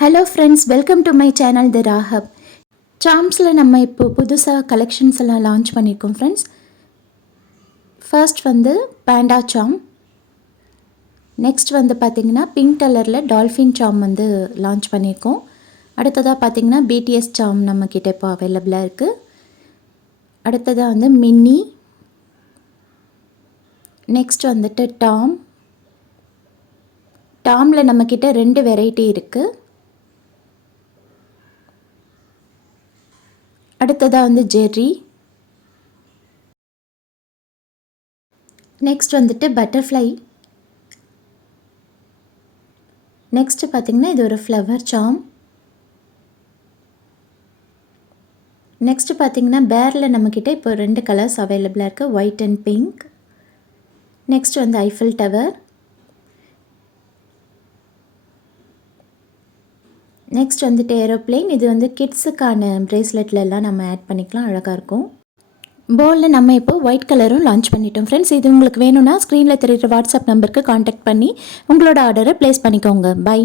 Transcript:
Hello friends, welcome to my channel the ராஹப். சாம்ஸில் நம்ம இப்போ புதுசாக கலெக்ஷன்ஸ் எல்லாம் லான்ச் பண்ணியிருக்கோம் ஃப்ரெண்ட்ஸ். ஃபர்ஸ்ட் பேண்டா சாம், நெக்ஸ்ட் பார்த்திங்கன்னா பிங்க் கலரில் டால்ஃபின் சாம் லான்ச் பண்ணியிருக்கோம். அடுத்ததாக பார்த்திங்கன்னா பிடிஎஸ் சாம் நம்மக்கிட்ட இப்போ அவைலபிளாக இருக்குது. அடுத்ததாக மின்னி, நெக்ஸ்ட் டாமில் நம்மக்கிட்ட 2 வெரைட்டி இருக்குது. அடுத்ததாக ஜெர்ரி, நெக்ஸ்ட் பட்டர்ஃப்ளை, நெக்ஸ்ட் பார்த்திங்கன்னா இது ஒரு ஃப்ளவர் சாம். நெக்ஸ்ட் பார்த்திங்கன்னா பேரில் நம்மக்கிட்ட இப்போ 2 கலர்ஸ் அவைலபிளாக இருக்குது, white and pink. Next Eiffel tower. Next aeroplane. இது கிட்ஸுக்கான ப்ரேஸ்லெட்லலாம் நம்ம ஆட் பண்ணிக்கலாம், அழகாக இருக்கும். போலில் நம்ம இப்போ ஒயிட் கலரும் லான்ச் பண்ணிட்டோம் ஃப்ரெண்ட்ஸ். இது உங்களுக்கு வேணும்னா ஸ்க்ரீனில் தெரியுற வாட்ஸ்அப் நம்பருக்கு காண்டாக்ட் பண்ணி உங்களோட ஆர்டரை ப்ளேஸ் பண்ணிக்கோங்க. பை.